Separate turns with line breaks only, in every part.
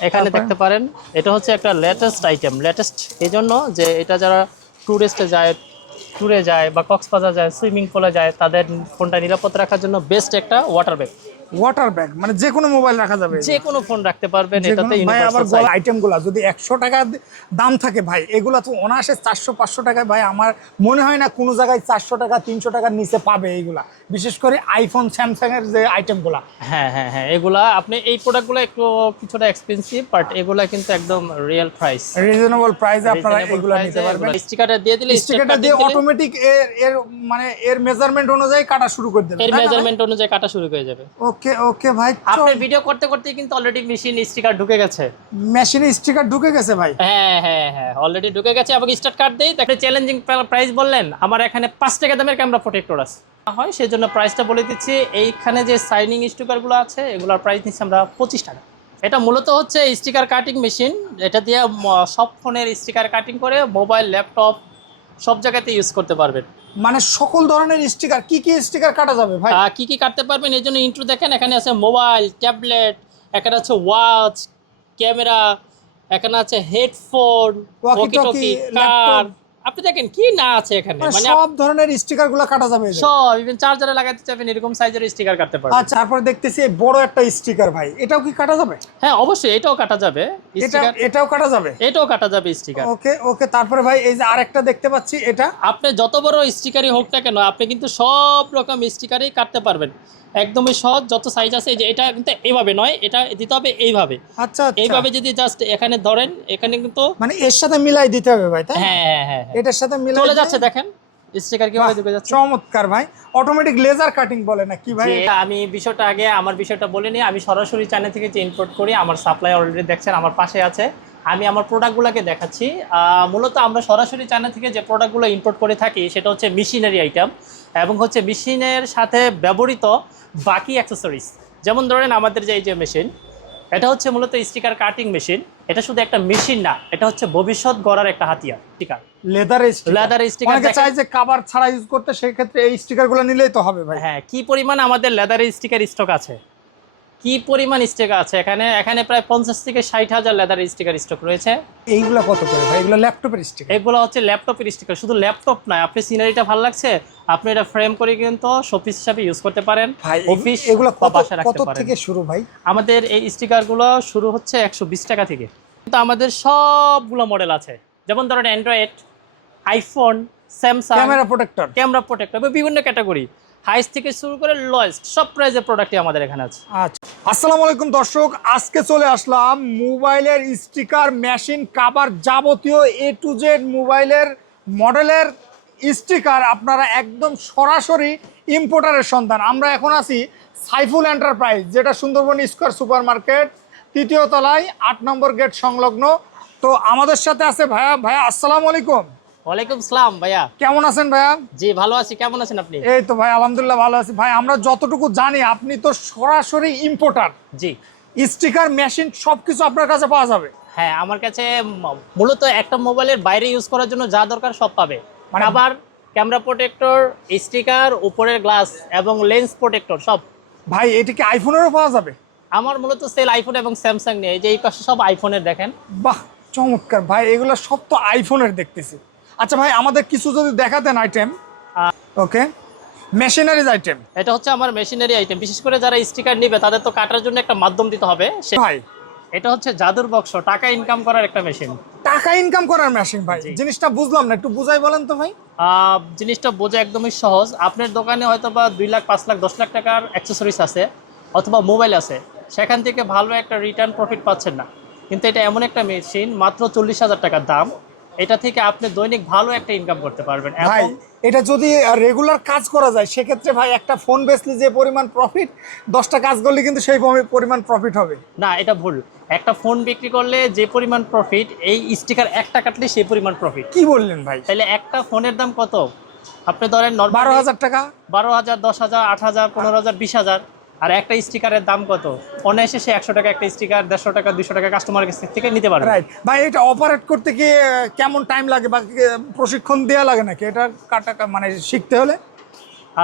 এখানে দেখতে পারেন এটা হচ্ছে একটা লেটেস্ট আইটেম লেটেস্ট এই জন্য যে এটা যারা ট্যুরিস্টে যায় ট্যুরে যায় বা কক্সবাজার যায় সুইমিং পুলে যায় তাদের ফোনটা নিরাপদ রাখার জন্য বেস্ট একটা ওয়াটার ব্যাগ
ওয়াটার ব্যাগ মানে যে কোনো মোবাইল রাখা যাবে
যে কোনো ফোন রাখতে পারবেন এটাতে
ভাই আবারগুলা যদি একশো টাকা দাম থাকে ভাই এগুলা তো অনায়াসে চারশো পাঁচশো টাকায় ভাই আমার মনে হয় না কোনো জায়গায় চারশো টাকা তিনশো টাকার নিচে পাবে এইগুলা। বিশেষ করে আইফোন স্যামসাং এর যে আইটেমগুলা
হ্যাঁ হ্যাঁ হ্যাঁ এগুলা আপনি এই প্রোডাক্টগুলো একটু কিছুটা এক্সপেন্সিভ বাট এগুলা কিন্তু একদম রিয়েল প্রাইস
রিজনেবল প্রাইসে আপনারা এগুলা নিতে পারবেন।
স্টিকারটা দিয়ে দিলে
স্টিকারটা দিয়ে অটোমেটিক এর এর মানে এর মেজারমেন্ট অনুযায়ী কাটা শুরু করে দেবে
এর মেজারমেন্ট অনুযায়ী কাটা শুরু হয়ে যাবে।
ওকে ওকে ওকে ভাই
আপনার ভিডিও করতে করতে কিন্তু অলরেডি মেশিন স্টিকার ঢুকে গেছে।
মেশিনে স্টিকার ঢুকে গেছে ভাই।
হ্যাঁ হ্যাঁ হ্যাঁ অলরেডি ঢুকে গেছে। এবং স্টার্ট কার্ড দেই। তাকে চ্যালেঞ্জিং প্রাইস বললেন আমার এখানে পাঁচ টাকা দামের ক্যামেরা প্রোটেক্টর আছে। হয় সেই জন্য প্রাইসটা বলে দিচ্ছি। এইখানে যে সাইনিং স্টিকারগুলো আছে এগুলোর প্রাইস নিচ্ছি আমরা পঁচিশ টাকা। এটা মূলত হচ্ছে স্টিকার কাটিং মেশিন এটা দিয়ে সব ফোনের স্টিকার কাটিং করে মোবাইল ল্যাপটপ সব জায়গাতে ইউজ করতে পারবেন।
মানে সকল ধরনের স্টিকার কি কি স্টিকার কাটা যাবে ভাই
কি কি কাটতে পারবেন এই জন্য ইন্ট্রো দেখেন এখানে আছে মোবাইল ট্যাবলেট এখানে আছে ওয়াচ ক্যামেরা এখানে আছে headphone
Walkie
walkie talkie
talkie,
car. আপনি দেখেন কি না আছে এখানে?
মানে
মানে
সব ধরনের স্টিকারগুলো কাটা যাবে।
সব ইভেন চার্জারে লাগাতে চাইবেন এরকম সাইজের স্টিকার কাটতে পারবেন।
আচ্ছা তারপরে দেখতেছি বড় একটা স্টিকার ভাই। এটাও কি কাটা যাবে?
হ্যাঁ অবশ্যই এটাও কাটা যাবে। স্টিকার
এটাও কাটা যাবে?
এটাও কাটা যাবে স্টিকার।
ওকে ওকে তারপরে ভাই এই যে আরেকটা দেখতে পাচ্ছি এটা?
আপনি যত বড় স্টিকারই হোক না কেন আপনি কিন্তু সব রকম স্টিকারই কাটতে পারবেন। একদমই সহজ যত সাইজ আছে যে এটা কিন্তু এইভাবে নয় এটা দিতে হবে এইভাবে।
আচ্ছা আচ্ছা।
এইভাবে যদি জাস্ট এখানে ধরেন এখানে কিন্তু
মানে এর সাথে মিলাই দিতে হবে ভাই তাই
হ্যাঁ হ্যাঁ হ্যাঁ হ্যাঁ।
এটার সাথে মিলাই
চলে যাচ্ছে দেখেন। স্টিকার কীভাবে ঢুকে যাচ্ছে।
চমৎকার ভাই। অটোমেটিক লেজার কাটিং বলে না কি ভাই
আমি বিষয়টা আগে আমার বিষয়টা বলিনি আমি সরাসরি চায়না থেকে যে ইম্পোর্ট করি আমার সাপ্লাই অলরেডি দেখছেন আমার পাশে আছে। আমি আমার প্রোডাক্টগুলোকে দেখাচ্ছি। মূলত আমরা সরাসরি চায়না থেকে যে প্রোডাক্টগুলো ইম্পোর্ট করে থাকি সেটা হচ্ছে মেশিনারি আইটেম এবং হচ্ছে মেশিনের সাথে ব্যবহৃত বাকি অ্যাক্সেসরিজ যেমন ধরেন আমাদের যে এই যে মেশিন এটা হচ্ছে মূলত স্টিকার কাটিং মেশিন এটা শুধু একটা মেশিন না এটা হচ্ছে ভবিষ্যৎ গড়ার একটা হাতিয়ার স্টিকার
লেদার
লেদার স্টিকার
অনেকে চাই যে কভার ছাড়া ইউজ করতে সেই ক্ষেত্রে এই স্টিকারগুলো নিলেই তো হবে ভাই।
হ্যাঁ কি পরিমাণ আমাদের লেদার স্টিকার স্টক আছে। কি পরিমাণ স্টিকার আছে? এখানে এখানে প্রায় পঞ্চাশ থেকে ষাট হাজার লেদার স্টিকার স্টক রয়েছে।
এইগুলো কত করে ভাই? এগুলো ল্যাপটপের স্টিকার?
এগুলো হচ্ছে ল্যাপটপের স্টিকার শুধু ল্যাপটপ নয়। আপনি সিনারিটা ভালো লাগছে? আপনি এটা ফ্রেম করে কিন্তু শোপিস হিসাবে ইউজ করতে পারেন অফিস
এগুলো
বা
কত
বাসায় রাখতে পারেন।
থেকে শুরু ভাই?
আমাদের এই স্টিকারগুলো শুরু হচ্ছে একশো বিশ টাকা থেকে। কিন্তু আমাদের সবগুলো মডেল আছে। যেমন ধরেন Android iPhone Samsung
camera protector
camera protector বিভিন্ন ক্যাটাগরি হাইস্ট থেকে শুরু করে লয়েস্ট সব প্রাইজের প্রোডাক্টই আমাদের এখানে আছে।
আচ্ছা। আসসালামু আলাইকুম দর্শক, আজকে চলে আসলাম মোবাইলের স্টিকার মেশিন কাবার যাবতীয় এ টু জেড মোবাইলের মডেলের স্টিকার। আপনারা একদম সরাসরি ইম্পোর্টারের সন্ধান। আমরা এখন আছি সাইফুল এন্টারপ্রাইজ যেটা সুন্দরবন স্কোয়ার সুপার মার্কেট তৃতীয় তলায়, আট নম্বর গেট সংলগ্ন। তো আমাদের সাথে আছে ভাইয়া। ভাইয়া, আসসালামু আলাইকুম।
ওয়ালাইকুম সালাম ভাইয়া।
কেমন আছেন ভাইয়া?
জি ভালো আছি। কেমন আছেন আপনি?
এই তো ভাই আলহামদুলিল্লাহ ভালো আছি। ভাই আমরা যতটুকু জানি আপনি তো সরাসরি ইম্পোর্টার
জি।
স্টিকার মেশিন সবকিছু আপনার কাছে পাওয়া যাবে।
হ্যাঁ আমার কাছে মূলত একটা মোবাইলের বাইরে ইউজ করার জন্য যা দরকার সব পাবে।
মানে-
আবার ক্যামেরা প্রোটেক্টর স্টিকার উপরের গ্লাস এবং লেন্স প্রোটেক্টর সব।
ভাই এটা কি আইফোনেরও পাওয়া যাবে?
আমার মূলত সেল আইফোন এবং স্যামসাং নিয়ে। এই যে এই পাশে সব আইফোনের দেখেন।
বাহ চমৎকার। ভাই এগুলো সব তো আইফোনের দেখতেছি। আচ্ছা ভাই আমাদের কিছু যদি দেখাতেন আইটেম ওকে মেশিনারিজ আইটেম
এটা হচ্ছে আমার মেশিনারি আইটেম বিশেষ করে যারা স্টিকার নিবে তাদের তো কাটার জন্য একটা মাধ্যম দিতে হবে।
ভাই।
এটা হচ্ছে জাদুর বক্স টাকা ইনকাম করার একটা মেশিন
টাকা ইনকাম করার মেশিন ভাই। জিনিসটা বুঝলাম না একটু বুঝাই বলেন তো ভাই।
জিনিসটা বোঝা একদমই সহজ। আপনার দোকানে হয়তো বা দুই লাখ পাঁচ লাখ দশ লাখ টাকার অ্যাক্সেসরিজ আছে অথবা মোবাইল আছে। সেখান থেকে ভালো একটা রিটার্ন প্রফিট পাচ্ছেন না। কিন্তু এটা এমন একটা মেশিন মাত্র চল্লিশ হাজার টাকার দাম। এটা থেকে আপনি দৈনিক ভালো একটা ইনকাম করতে পারবেন।
ভাই এটা যদি রেগুলার কাজ করা যায় সেক্ষেত্রে ভাই একটা ফোন বেচলে যে পরিমাণ প্রফিট দশটা কাজ করলে কিন্তু সেই পরিমাণ প্রফিট হবে।
না এটা ভুল। একটা ফোন বিক্রি করলে যে পরিমাণ প্রফিট এই স্টিকার একটা কাটলে সেই পরিমাণ প্রফিট
কি বললেন ভাই?
তাহলে একটা ফোনের দাম কত? আপনি ধরেন
বারো হাজার টাকা।
বারো হাজার দশ হাজার আট হাজার পনেরো হাজার বিশ হাজার। আর একটা স্টিকারের দাম কত? অনায়াসে সে একশো টাকা একটা স্টিকার দেড়শো টাকা দুশো টাকা কাস্টমার কাছ থেকে নিতে পারে
রাইট ভাই এটা অপারেট করতে গিয়ে কেমন টাইম লাগে বা প্রশিক্ষণ দেওয়া লাগে নাকি? এটা কাটা মানে শিখতে হলে?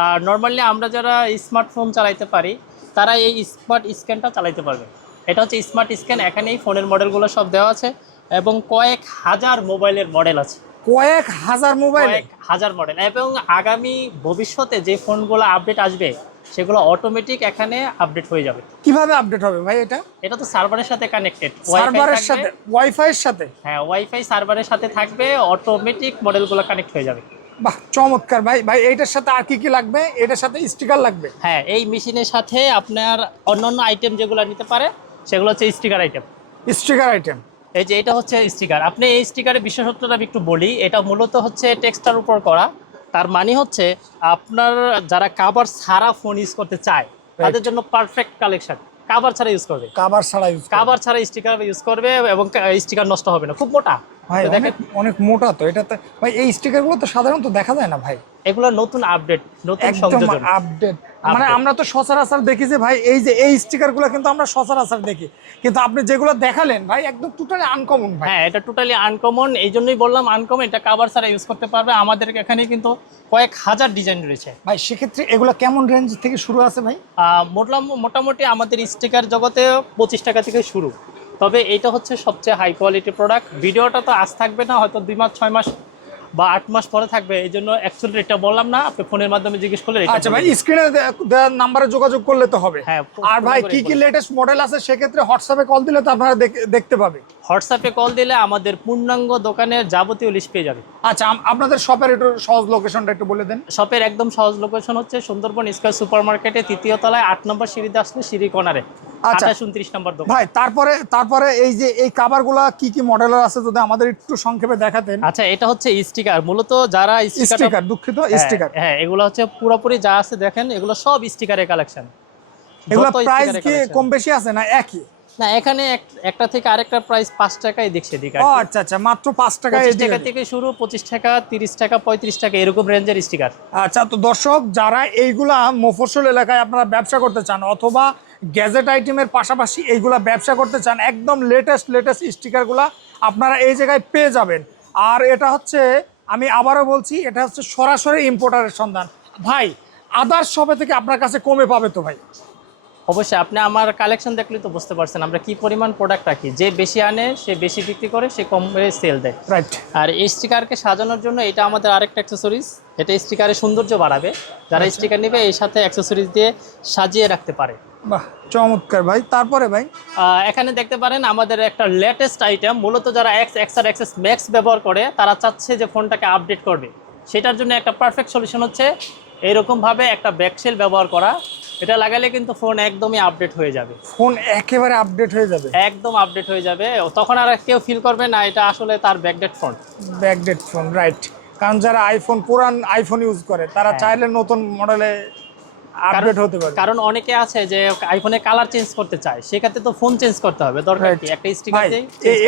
আর নর্মালি আমরা যারা স্মার্টফোন চালাইতে পারি তারা এই স্মার্ট স্ক্যানটা চালাইতে পারবে। এটা হচ্ছে স্মার্ট স্ক্যান এখানেই ফোনের মডেলগুলো সব দেওয়া আছে এবং কয়েক হাজার মোবাইলের মডেল আছে।
কয়েক হাজার মোবাইল
হাজার মডেল এবং আগামী ভবিষ্যতে যে ফোনগুলো আপডেট আসবে সেগুলো অটোমেটিক এখানে আপডেট হয়ে যাবে।
কীভাবে আপডেট হবে ভাই এটা?
এটা তো সার্ভারের সাথে কানেক্টেড
সার্ভারের সাথে ওয়াইফাই এর সাথে?
হ্যাঁ ওয়াইফাই সার্ভারের সাথে থাকবে অটোমেটিক মডেলগুলো কানেক্ট হয়ে যাবে।
বাহ চমৎকার ভাই। ভাই এটার সাথে আর কি কি লাগবে? এটার সাথে স্টিকার লাগবে?
হ্যাঁ এই মেশিনের সাথে আপনার অন্যান্য আইটেম যেগুলো নিতে পারে সেগুলো হচ্ছে স্টিকার আইটেম
স্টিকার আইটেম
এই যে এটা হচ্ছে স্টিকার আপনি এই স্টিকারের বিশেষত্বটা আমি একটু বলি। এটা মূলত হচ্ছে টেক্সটার উপর করা। তার মানে হচ্ছে আপনার যারা কাভার ছাড়া ফোন ইউজ করতে চায় তাদের জন্য পারফেক্ট কালেকশন কাভার ছাড়া ইউজ করবে।
কাবার ছাড়া ইউজ
কাভার ছাড়া স্টিকার ইউজ করবে এবং স্টিকার নষ্ট হবে না। খুব মোটা।
ভাই
দেখেন
অনেক অনেক মোটা তো। এটা তো ভাই এই স্টিকারগুলো তো সাধারণত দেখা যায় না ভাই।
এগুলো নতুন আপডেট নতুন সংযোজন।
আপডেট মানে আমরা তো সচরাচর দেখি যে ভাই এই যে এই স্টিকারগুলো কিন্তু আমরা সচরাচর দেখি। কিন্তু আপনি যেগুলো দেখালেন ভাই একদম টোটালি আনকমন ভাই।
হ্যাঁ এটা টোটালি আনকমন এই জন্যই বললাম আনকমন এটা কাবার ছাড়া ইউজ করতে পারবে। আমাদের এখানে কিন্তু কয়েক হাজার ডিজাইন রয়েছে।
ভাই সেক্ষেত্রে এগুলো কেমন রেঞ্জ থেকে শুরু আছে ভাই?
মোটামুটি আমাদের স্টিকার জগতে পঁচিশ টাকা থেকে শুরু। তবে এটা হচ্ছে সবচেয়ে হাই কোয়ালিটি প্রোডাক্ট ভিডিওটা তো আজ থাকবে না হয়তো দুই মাস ছয় মাস বা আট মাস পরে থাকবে এই জন্য অ্যাকচুয়ালি এটা বললাম না আপনি ফোনের মাধ্যমে জিজ্ঞেস করলে
আচ্ছা ভাই স্ক্রিনে দেওয়ার নাম্বারে যোগাযোগ করলে তো হবে।
হ্যাঁ,
আর ভাই কি কি লেটেস্ট মডেল আছে সেক্ষেত্রে হোয়াটসঅ্যাপে কল দিলে তো আপনারা দেখতে পাবে।
হোয়াটসঅ্যাপে কল দিলে আমাদের পূর্ণাঙ্গ দোকানের যাবতীয় লিস্ট পেয়ে যাবে।
আচ্ছা আপনাদের শপের একটু সহজ লোকেশনটা একটু বলে দেন।
শপের একদম সহজ লোকেশন হচ্ছে সুন্দরবন স্কয়ার সুপার মার্কেটে তৃতীয় তলায় আট নম্বর সিঁড়িতে আসলে সিঁড়ি কর্নারে
আচ্ছা।
আঠাশ উনত্রিশ নম্বর দোকান।
ভাই তারপরে তারপরে এই যে এই কাভারগুলা কি কি মডেলের আছে যদি আমাদের একটু সংক্ষেপে দেখাতেন?
আচ্ছা এটা হচ্ছে স্টিকার মূলত যারা স্টিকার
স্টিকার দুঃখিত স্টিকার
হ্যাঁ এগুলো হচ্ছে পুরোপুরি যা আছে দেখেন এগুলো সব স্টিকারের কালেকশন
এগুলো প্রাইস কি কম বেশি আছে না একই?
না এখানে একটা থেকে আরেকটা প্রাইস পাঁচ সেদিক।
আচ্ছা আচ্ছা মাত্র পাঁচ টাকা
টাকা থেকে শুরু পঁচিশ টাকা তিরিশ টাকা পঁয়ত্রিশ টাকা এরকম রেঞ্জের স্টিকার
আচ্ছা তো দর্শক যারা এইগুলা মফস্বল এলাকায় আপনারা ব্যবসা করতে চান অথবা গ্যাজেট আইটেমের পাশাপাশি এইগুলা ব্যবসা করতে চান একদম লেটেস্ট লেটেস্ট স্টিকারগুলা আপনারা এই জায়গায় পেয়ে যাবেন। আর এটা হচ্ছে আমি আবারও বলছি এটা হচ্ছে সরাসরি ইম্পোর্টারের সন্ধান। ভাই আদার্স শপে থেকে আপনার কাছে কমে পাবে তো ভাই?
অবশ্যই আপনি আমার কালেকশন দেখলে তো বুঝতে পারছেন আমরা কি পরিমাণ প্রোডাক্ট রাখি। যে বেশি আনে সে বেশি বিক্রি করে সে কম সেল দেয়।
রাইট
আর এই স্টিকারকে সাজানোর জন্য এটা আমাদের আরেকটা অ্যাক্সেসরিজ এটা স্টিকারের সৌন্দর্য বাড়াবে। যারা স্টিকার নেবে এই সাথে অ্যাক্সেসরিজ দিয়ে সাজিয়ে রাখতে পারে।
বাহ চমৎকার ভাই। তারপরে ভাই?
এখানে দেখতে পারেন আমাদের একটা লেটেস্ট আইটেম মূলত যারা X X R XS Max ব্যবহার করে তারা চাচ্ছে যে ফোনটাকে আপডেট করবে। সেটার জন্য একটা পারফেক্ট সলিউশন হচ্ছে এইরকমভাবে একটা ব্যাকসেল ব্যবহার করা। এটা লাগালে কিন্তু ফোন একদমই আপডেট হয়ে যাবে।
ফোন একেবারে আপডেট হয়ে যাবে।
একদম আপডেট হয়ে যাবে। তখন আর কেউ ফিল করবে না এটা আসলে তার backdate phone
backdate phone right কারণ যারা আইফোন পুরান আইফোন ইউজ করে তারা
হ্যাঁ।
চাইলে নতুন মডেলে আপডেট হতে পারে।
কারণ অনেকে আছে যে আইফোনে কালার চেঞ্জ করতে চায় সেক্ষেত্রে তো ফোন চেঞ্জ করতে হবে দরকার. কি? একটা স্টিকার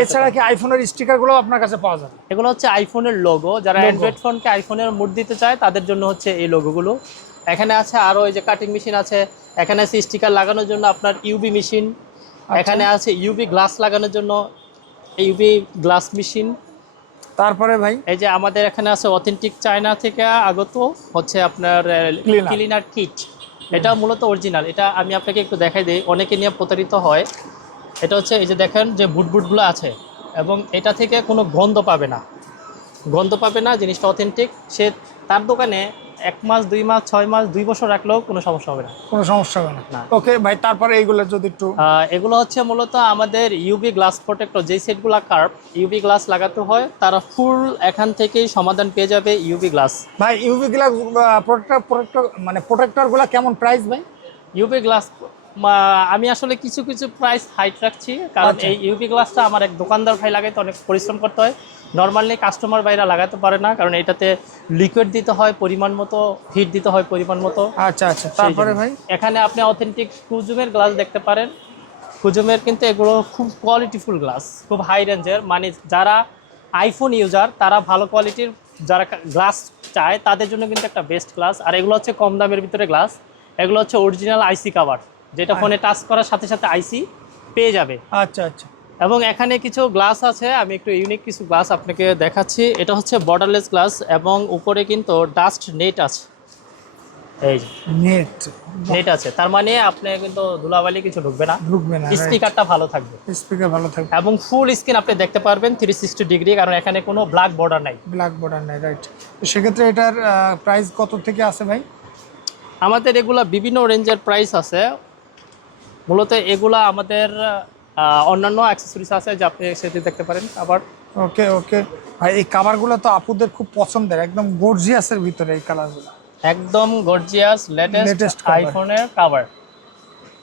এছাড়া কি আইফোনের স্টিকারগুলো আপনার কাছে পাওয়া যাবে?
এগুলো হচ্ছে আইফোনের লোগো যারা। অ্যান্ড্রয়েড ফোনকে আইফোনের মুড দিতে চায় তাদের জন্য হচ্ছে এই লোগোগুলো এখানে আছে আরও এই যে কাটিং মেশিন আছে এখানে আছে স্টিকার লাগানোর জন্য আপনার ইউবি মেশিন
আচ্ছা।
এখানে আছে ইউবি গ্লাস লাগানোর জন্য ইউবি গ্লাস মেশিন
তারপরে ভাই?
এই যে আমাদের এখানে আছে অথেন্টিক চায়না থেকে আগত হচ্ছে আপনার। ক্লিনার কিট এটা মূলত অরিজিনাল এটা আমি আপনাকে একটু দেখাই দিই। অনেকে নিয়ে প্রতারিত হয়। এটা হচ্ছে এই যে দেখেন যে বুটবুটগুলো আছে এবং এটা থেকে কোনো গন্ধ পাবে না। গন্ধ পাবে না, জিনিসটা অথেন্টিক সে তার দোকানে এক মাস দুই মাস ছয় মাস দুই বছর রাখলেও কোনো সমস্যা হবে না।
কোনো সমস্যা হবে না। ওকে ভাই তারপরে এইগুলো যদি একটু
এগুলো হচ্ছে মূলত আমাদের ইউবি গ্লাস প্রোটেক্টর যেই সেটগুলো কার্ভ ইউবি গ্লাস লাগাতে হয় তারা ফুল এখান থেকেই সমাধান পেয়ে যাবে ইউবি গ্লাস
ভাই ইউভি গ্লাস প্রোটেক্টর প্রোটেক্টর মানে প্রোটেক্টরগুলো কেমন প্রাইস ভাই?
ইউবি গ্লাস আমি আসলে কিছু কিছু প্রাইস হাইট রাখছি কারণ
আচ্ছা।
এই ইউবি গ্লাসটা আমার এক দোকানদার ভাই লাগাইতে অনেক পরিশ্রম করতে হয়। নর্মালি কাস্টমার ভাইরা লাগাতে পারে না কারণ এটাতে লিকুইড দিতে হয় পরিমাণ মতো হিট দিতে হয় পরিমাণ মতো।
আচ্ছা আচ্ছা তারপরে ভাই?
এখানে আপনি অথেন্টিক কুজুমের গ্লাস দেখতে পারেন। কুজুমের কিন্তু এগুলো খুব কোয়ালিটিফুল গ্লাস খুব হাই রেঞ্জের মানে যারা আইফোন ইউজার তারা ভালো কোয়ালিটির যারা গ্লাস চায় তাদের জন্য কিন্তু একটা বেস্ট গ্লাস আর এগুলো হচ্ছে কম দামের ভিতরে গ্লাস এগুলো হচ্ছে অরিজিনাল আইসি কাভার যেটা ফোনে টাচ করার সাথে সাথে আইসি পেয়ে যাবে।
আচ্ছা আচ্ছা।
এবং এখানে কিছু গ্লাস আছে আমি একটু ইউনিক কিছু গ্লাস আপনাকে দেখাচ্ছি। এটা হচ্ছে বর্ডারলেস গ্লাস এবং উপরে কিন্তু ডাস্ট নেট আছে। এই
নেট
নেট আছে। তার মানে আপনি কিন্তু ধুলাবালি কিছু ঢুকবে না। ঢুকবে না স্পিকারটা ভালো থাকবে।
স্পিকার ভালো থাকবে।
এবং ফুল স্ক্রিন আপনি দেখতে পারবেন থ্রি সিক্সটি ডিগ্রি কারণ এখানে কোনো ব্ল্যাক বর্ডার নাই।
ব্ল্যাক বর্ডার নাই রাইট সেক্ষেত্রে এটার প্রাইস কত থেকে আছে ভাই?
আমাদের এগুলা বিভিন্ন রেঞ্জের প্রাইস আছে। মূলত এগুলা আমাদের অন্যান্য অ্যাক্সেসরিজ আছে যা আপনি সেটি দেখতে পারেন আবার
ওকে ওকে ভাই এই কাভারগুলো তো আপুদের খুব পছন্দের একদম গর্জিয়াসের ভিতরে এই কালারগুলো।
একদম গর্জিয়াস লেটেস্ট আইফোনের কভার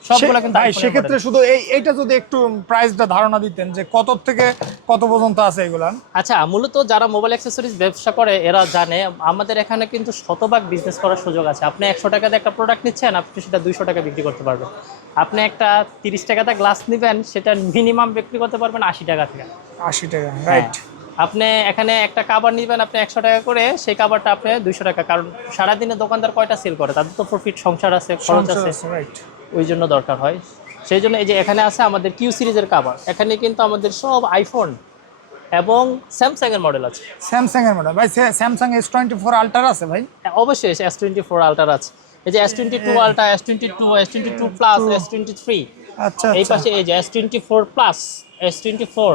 সবগুলো কিন্তু
ভাই সেক্ষেত্রে শুধু এই এইটা যদি একটু প্রাইসটা ধারণা দিতেন যে কত থেকে কত পর্যন্ত আছে এগুলা?
আচ্ছা মূলত যারা মোবাইল অ্যাক্সেসরিজ ব্যবসা করে এরা জানে আমাদের এখানে কিন্তু শতভাগ বিজনেস করার সুযোগ আছে। আপনি একশো টাকাতে একটা প্রোডাক্ট নিচ্ছেন আপনি সেটা দুইশো টাকা বিক্রি করতে পারবেন। আপনি একটা তিরিশ টাকাতে গ্লাস নেবেন সেটা মিনিমাম বিক্রি করতে পারবেন আশি টাকা থেকে।
আশি টাকা
হ্যাঁ।
রাইট
আপনি এখানে একটা কাবার নেবেন আপনি একশো টাকা করে সেই কাবারটা আপনি দুইশো টাকা কারণ সারাদিনে দোকানদার কয়টা সেল করে? তাদের তো প্রফিট সংসার আছে খরচ আছে। ওই জন্য দরকার হয়। সেই জন্য এই যে এখানে আছে আমাদের কিউ সিরিজের কাভার এখানে কিন্তু আমাদের সব আইফোন এবং স্যামসাং এর মডেল আছে।
স্যামসাং এর মডেল ভাই Samsung S twenty four ultra আছে ভাই?
হ্যাঁ, অবশ্যই এস টোয়েন্টি ফোর আল্টার আছে। এই যে S twenty two ultra S twenty two S twenty plus S twenty
আচ্ছা
এই
আচ্ছা
পাশে এই যে S twenty four plus S twenty four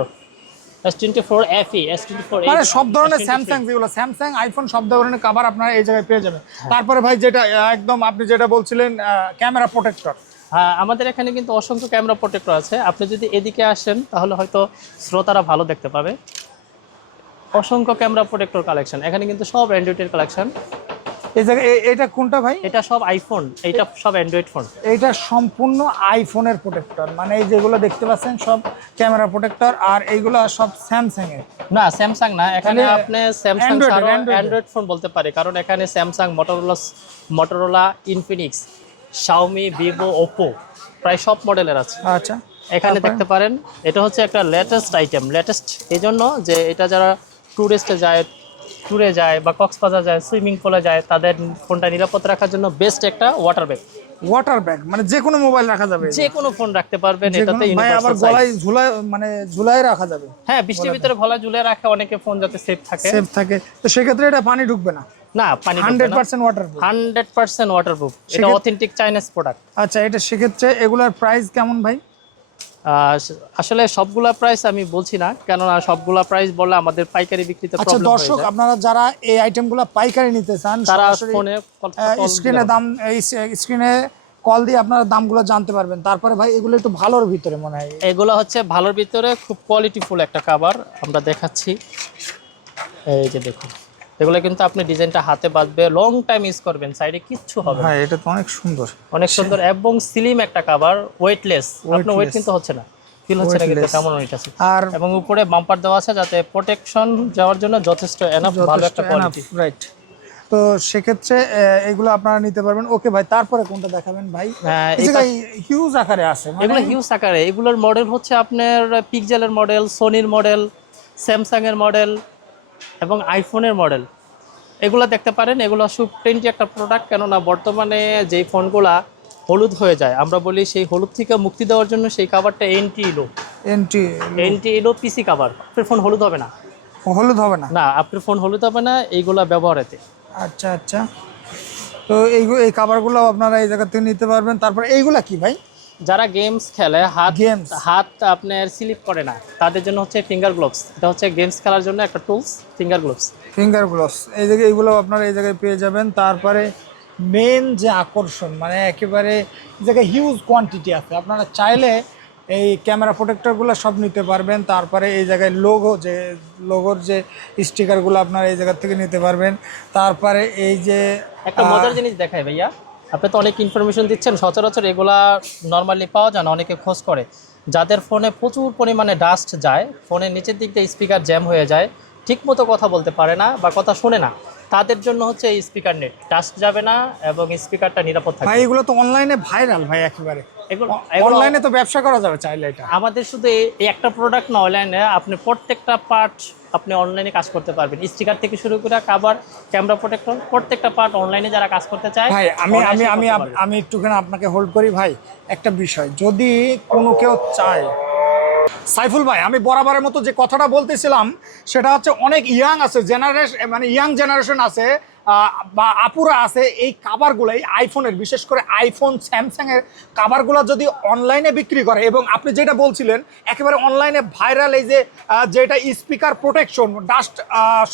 S twenty four F S twenty four
মানে সব ধরনের স্যামসাং যেগুলো স্যামসাং আইফোন সব ধরনের কাভার আপনারা এই জায়গায় পেয়ে যাবেন তারপরে ভাই যেটা একদম আপনি যেটা বলছিলেন ক্যামেরা প্রোটেক্টর
হ্যাঁ আমাদের এখানে কিন্তু অসংখ্য ক্যামেরা প্রোটেক্টর আছে আপনি যদি এদিকে আসেন তাহলে হয়তো শ্রোতারা ভালো দেখতে পাবে অসংখ্য ক্যামেরা প্রোটেক্টর কালেকশন এখানে কিন্তু সব অ্যান্ড্রয়েডের কালেকশন
এটা কোনটা ভাই?
এটা সব আইফোন এটা সব অ্যান্ড্রয়েড ফোন
এইটা সম্পূর্ণ আইফোনের প্রোটেক্টর মানে এই যেগুলো দেখতে পাচ্ছেন সব ক্যামেরা প্রোটেক্টর আর এইগুলো সব স্যামসাং এর
না স্যামসাং না এখানে আপনি স্যামসাং। অ্যান্ড্রয়েড ফোন বলতে পারে কারণ এখানে Samsung Motorola Motorola Infinix Xiaomi Vivo Oppo প্রায় সব মডেলের আছে।
আচ্ছা।
এখানে দেখতে পারেন এটা হচ্ছে একটা লেটেস্ট আইটেম লেটেস্ট এই জন্য যে এটা যারা ট্যুরিস্টে যায় ট্যুরে যায় বা কক্সবাজার যায় সুইমিং পুলে যায় তাদের ফোনটা নিরাপদ রাখার জন্য বেস্ট একটা ওয়াটার ব্যাগ
ওয়াটার ব্যাগ মানে যে কোনো মোবাইল রাখা যাবে।
যে কোনো ফোন রাখতে পারবেন এটাতে
ভাই আবার গলায়। ঝুলায় মানে ঝুলায় রাখা যাবে।
হ্যাঁ বৃষ্টির ভিতরে গলা ঝুলে রাখে অনেকে ফোন যাতে সেফ থাকে।
সেফ থাকে। তো সেক্ষেত্রে এটা পানি ঢুকবে না?
না পানি
hundred percent water
hundred percent waterproof এটা অথেন্টিক চাইনিজ প্রোডাক্ট
আচ্ছা এটা সেক্ষেত্রে এগুলার প্রাইস কেমন ভাই?
আসলে সবগুলা প্রাইস আমি বলছি না কেননা সবগুলা প্রাইস বললে আমাদের পাইকারি বিক্রিতে
আচ্ছা দর্শক আপনারা যারা এই আইটেমগুলো পাইকারি নিতে চান
তারা ফোনে
স্ক্রিনে দাম এই স্ক্রিনে কল দিয়ে আপনারা দামগুলো জানতে পারবেন। তারপরে ভাই এগুলো একটু ভালোর ভিতরে মনে হয়।
এগুলো হচ্ছে ভালোর ভিতরে খুব কোয়ালিটিফুল একটা খাবার আমরা দেখাচ্ছি। এই যে দেখুন। এগুলো কিন্তু আপনি ডিজাইনটা হাতে বাঁধবে লং টাইম ইউজ করবেন সাইডে কিচ্ছু হবে
হ্যাঁ এটা তো অনেক সুন্দর।
অনেক সুন্দর এবং স্লিম একটা খাবার ওয়েটলেস আপনার ওয়েট কিন্তু হচ্ছে না। ফিল হচ্ছে না কিন্তু কেমন ওয়েট আছে।
আর
এবং উপরে বাম্পার দেওয়া আছে যাতে প্রোটেকশন যাওয়ার জন্য যথেষ্ট এনাফ ভালো একটা কোয়ালিটি
রাইট তো সেক্ষেত্রে এগুলো আপনারা নিতে পারবেন। ওকে ভাই তারপরে কোনটা দেখাবেন ভাই?
হ্যাঁ,
হিউজ আকারে আছে মানে
এগুলো হিউজ আকারে। এগুলোর মডেল হচ্ছে আপনার পিকজেলের মডেল সোনির মডেল স্যামসাং এর মডেল এবং আইফোনের মডেল। এগুলো দেখতে পারেন এগুলো ট্রেন্ডি একটা প্রোডাক্ট কেননা বর্তমানে যেই ফোনগুলা হলুদ হয়ে যায় আমরা বলি সেই হলুদ থেকে মুক্তি দেওয়ার জন্য সেই কাভারটা anti yellow
anti
anti yellow PC cover আপনার ফোন হলুদ হবে না।
হলুদ হবে না?
না আপনার ফোন হলুদ হবে না এইগুলা ব্যবহারেতে
আচ্ছা আচ্ছা। তো এইগুলো এই খাবারগুলো আপনারা এই জায়গা থেকে নিতে পারবেন। তারপর এইগুলা কি ভাই?
যারা গেমস খেলে হাত। হাত আপনার স্লিপ করে না তাদের জন্য হচ্ছে ফিঙ্গার গ্লোভস এটা হচ্ছে গেমস খেলার জন্য একটা tools finger gloves
finger gloves এই জায়গায় এগুলো আপনারা এই জায়গায় পেয়ে যাবেন। তারপরে মেন যে আকর্ষণ মানে একেবারে এই জায়গায় হিউজ কোয়ান্টিটি আছে। আপনারা চাইলে এই ক্যামেরা প্রোটেক্টরগুলো সব নিতে পারবেন। তারপরে এই জায়গায় লোগো যে লোগোর যে স্টিকারগুলো আপনারা এই জায়গা থেকে নিতে পারবেন। তারপরে এই যে
একটা মজার জিনিস দেখায় ভাইয়া। আপনি তো অনেক ইনফরমেশন দিচ্ছেন, সচরাচর এগুলা নর্মালি পাওয়া যায় না, অনেকে খোঁজ করে। যাদের ফোনে প্রচুর পরিমাণে ডাস্ট যায় ফোনের নিচের দিক দিয়ে স্পিকার জ্যাম হয়ে যায়, ঠিকমতো কথা বলতে পারে না বা কথা শোনে না। তাদের জন্য হচ্ছে এই স্পিকার নেট ডাস্ট যাবে না এবং স্পিকারটা নিরাপদ থাকবে।
ভাই এগুলো তো অনলাইনে ভাইরাল ভাই একেবারে। অনলাইনে তো ব্যবসা করা যাবে চাইলে এটা।
আমাদের শুধু এই- একটা প্রোডাক্ট না অনলাইনে আপনি প্রত্যেকটা পার্ট আপনি অনলাইনে কাজ করতে পারবেন। স্টিকার থেকে শুরু করে কাবার ক্যামেরা প্রোটেক্টর প্রত্যেকটা পার্ট অনলাইনে যারা কাজ করতে চায়
ভাই আমি আমি আমি। আমি একটুখানি আপনাকে হোল্ড করি ভাই। একটা বিষয় যদি কোনো কেউ চায় সাইফুল ভাই, আমি বরাবরের মতো যে কথাটা বলতেছিলাম, সেটা হচ্ছে অনেক ইয়াং আছে জেনারেশন মানে ইয়াং জেনারেশন আছে বা আপুরা আছে, এই কাভারগুলো এই আইফোনের বিশেষ করে আইফোন স্যামসাংয়ের কাভারগুলো যদি অনলাইনে বিক্রি করে, এবং আপনি যেটা বলছিলেন, একেবারে অনলাইনে ভাইরাল এই যে যেটা স্পিকার প্রোটেকশন ডাস্ট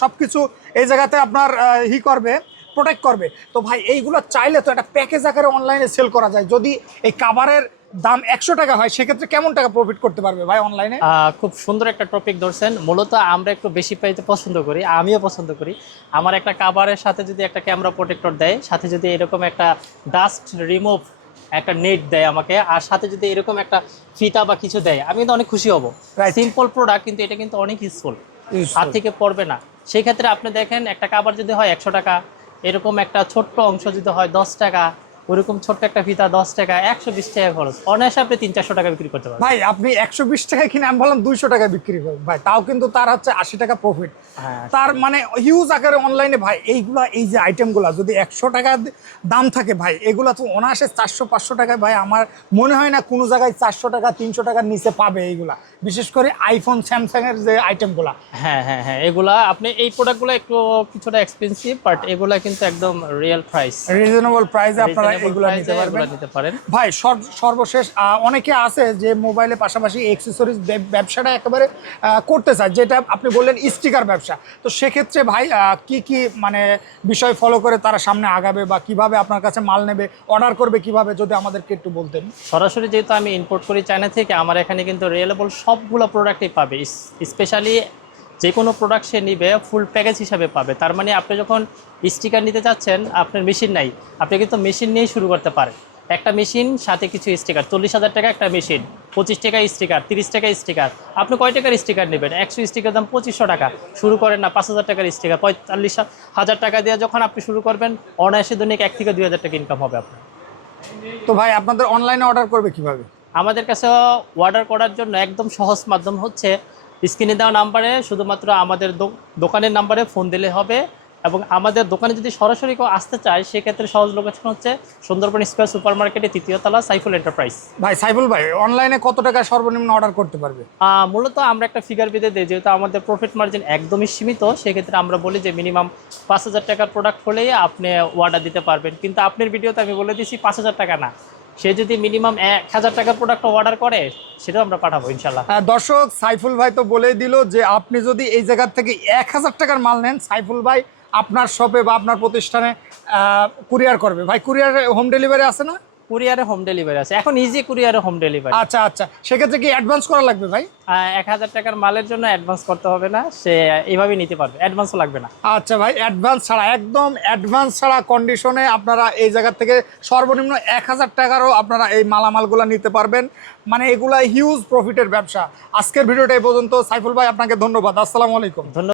সব কিছু এই জায়গাতে আপনার ই করবে প্রোটেক্ট করবে। তো ভাই, এইগুলো চাইলে তো একটা প্যাকেজ আকারে অনলাইনে সেল করা যায়। যদি এই কাভারের দাম একশো টাকা হয় সেক্ষেত্রে কেমন টাকা প্রফিট করতে পারবে ভাই অনলাইনে
খুব সুন্দর একটা টপিক ধরছেন। মূলত আমরা একটু বেশি পাইতে পছন্দ করি আমিও পছন্দ করি। আমার একটা কাভারের সাথে যদি একটা ক্যামেরা প্রোটেক্টর দেয় সাথে যদি এরকম একটা ডাস্ট রিমুভ একটা নেট দেয় আমাকে আর সাথে যদি এরকম একটা ফিতা বা কিছু দেয় আমি কিন্তু অনেক খুশি হব. সিম্পল প্রোডাক্ট কিন্তু এটা কিন্তু অনেক ইউজফুল হাত থেকে পড়বে না। সেই ক্ষেত্রে আপনি দেখেন একটা কাবার যদি হয় একশো টাকা এরকম একটা ছোট্ট অংশ যদি হয় দশ টাকা ওরকম ছোট্ট একটা ফিতা দশ টাকা একশো বিশ টাকা খরচ। অনায়াসে আপনি তিন চারশো টাকা বিক্রি করতে পারবেন।
ভাই আপনি একশো বিশ টাকায় কিনে আমি বললাম দুইশো টাকা বিক্রি করবেন। ভাই তাও কিন্তু তার হচ্ছে আশি টাকা প্রফিট
হ্যাঁ
তার মানে হিউজ আকারে অনলাইনে ভাই এইগুলা এই যে আইটেমগুলো যদি একশো টাকা দাম থাকে ভাই এগুলো তো অনায়াসে চারশো পাঁচশো টাকায় ভাই আমার মনে হয় না কোনো জায়গায় চারশো টাকা তিনশো টাকার নিচে পাবে এইগুলা। বিশেষ করে আইফোন স্যামসাংয়ের যে আইটেমগুলা
হ্যাঁ হ্যাঁ হ্যাঁ এগুলা আপনি এই প্রোডাক্টগুলো একটু কিছুটা এক্সপেন্সিভ বাট এগুলা কিন্তু একদম রিয়েল প্রাইস
রিজনেবল প্রাইসে আপনারা এগুলো নিতে পারবেন?
নিতে পারেন।
ভাই সর- সর্বশেষ অনেকে আছে যে মোবাইলের পাশাপাশি এক্সেসরিজ ব্যবসাটা একেবারে করতে চায় যেটা আপনি বললেন স্টিকার ব্যবসা। তো সেক্ষেত্রে ভাই কি কি মানে বিষয় ফলো করে তারা সামনে আগাবে বা কীভাবে আপনার কাছে মাল নেবে অর্ডার করবে কীভাবে যদি আমাদেরকে একটু বলতেন।
সরাসরি যেহেতু আমি ইম্পোর্ট করি চায়না থেকে আমার এখানে কিন্তু রিয়েলেবল সবগুলো প্রোডাক্টই পাবে স্পেশালি যে কোনো প্রোডাক্ট সে নিবে ফুল প্যাকেজ হিসাবে পাবে। তার মানে আপনি যখন স্টিকার নিতে চাচ্ছেন আপনার মেশিন নাই। আপনি কিন্তু মেশিন নিয়েই শুরু করতে পারেন। একটা মেশিন সাথে কিছু স্টিকার চল্লিশ হাজার টাকা একটা মেশিন পঁচিশ টাকা স্টিকার তিরিশ টাকা স্টিকার আপনি কয় টাকার স্টিকার নেবেন? একশো স্টিকার দাম পঁচিশশো টাকা। শুরু করেন না পাঁচ হাজার টাকার স্টিকার পঁয়তাল্লিশ হাজার টাকা দিয়ে যখন আপনি শুরু করবেন অনায়াসে দৈনিক এক থেকে দুই হাজার টাকা ইনকাম হবে আপনার।
তো ভাই আপনাদের অনলাইনে অর্ডার করবে কীভাবে?
আমাদের কাছে অর্ডার করার জন্য একদম সহজ মাধ্যম হচ্ছে স্ক্রিনে দেওয়া নাম্বারে শুধুমাত্র আমাদের দোকানের নাম্বারে ফোন দিলে হবে এবং আমাদের দোকানে যদি সরাসরি কেউ আসতে চায় সেক্ষেত্রে সহজ লোকেশন হচ্ছে সুন্দরবন স্কোয়ার সুপার মার্কেটে তৃতীয় তলা সাইফুল এন্টারপ্রাইজ
ভাই সাইফুল ভাই অনলাইনে কত টাকা সর্বনিম্ন অর্ডার করতে পারবে?
মূলত আমরা একটা ফিগার বেঁধে দিই যেহেতু আমাদের প্রফিট মার্জিন একদমই সীমিত সেক্ষেত্রে আমরা বলি যে মিনিমাম পাঁচ হাজার টাকার প্রোডাক্ট হলেই আপনি অর্ডার দিতে পারবেন। কিন্তু আপনার ভিডিওতে আমি বলে দিচ্ছি পাঁচ হাজার টাকা না। সে যদি মিনিমাম এক হাজার টাকার প্রোডাক্ট অর্ডার করে সেটাও আমরা পাঠাবো ইনশাল্লাহ
আহ, দর্শক সাইফুল ভাই তো বলেই দিল যে আপনি যদি এই জায়গার থেকে এক হাজার টাকার মাল নেন সাইফুল ভাই আপনার শপে বা আপনার প্রতিষ্ঠানে কুরিয়ার করবে। ভাই কুরিয়ার হোম ডেলিভারি আছে না?
কুরিয়ারে হোম ডেলিভারি আছে। এখন ইজি কুরিয়ারে হোম ডেলিভারি।
আচ্ছা আচ্ছা। সেক্ষেত্রে কি অ্যাডভান্স করা লাগবে ভাই?
এক হাজার টাকার মালের জন্য অ্যাডভান্স করতে হবে না। সে এইভাবেই নিতে পারবে। অ্যাডভান্সও লাগবে না।
আচ্ছা ভাই অ্যাডভান্স ছাড়া একদম অ্যাডভান্স ছাড়া কন্ডিশনে আপনারা এই জায়গা থেকে সর্বনিম্ন এক হাজার টাকারও আপনারা এই মালামালগুলো নিতে পারবেন। মানে এগুলা হিউজ প্রফিটের ব্যবসা। আজকের ভিডিওটা এই পর্যন্ত। সাইফুল ভাই আপনাকে ধন্যবাদ। আসসালামু আলাইকুম।
ধন্যবাদ।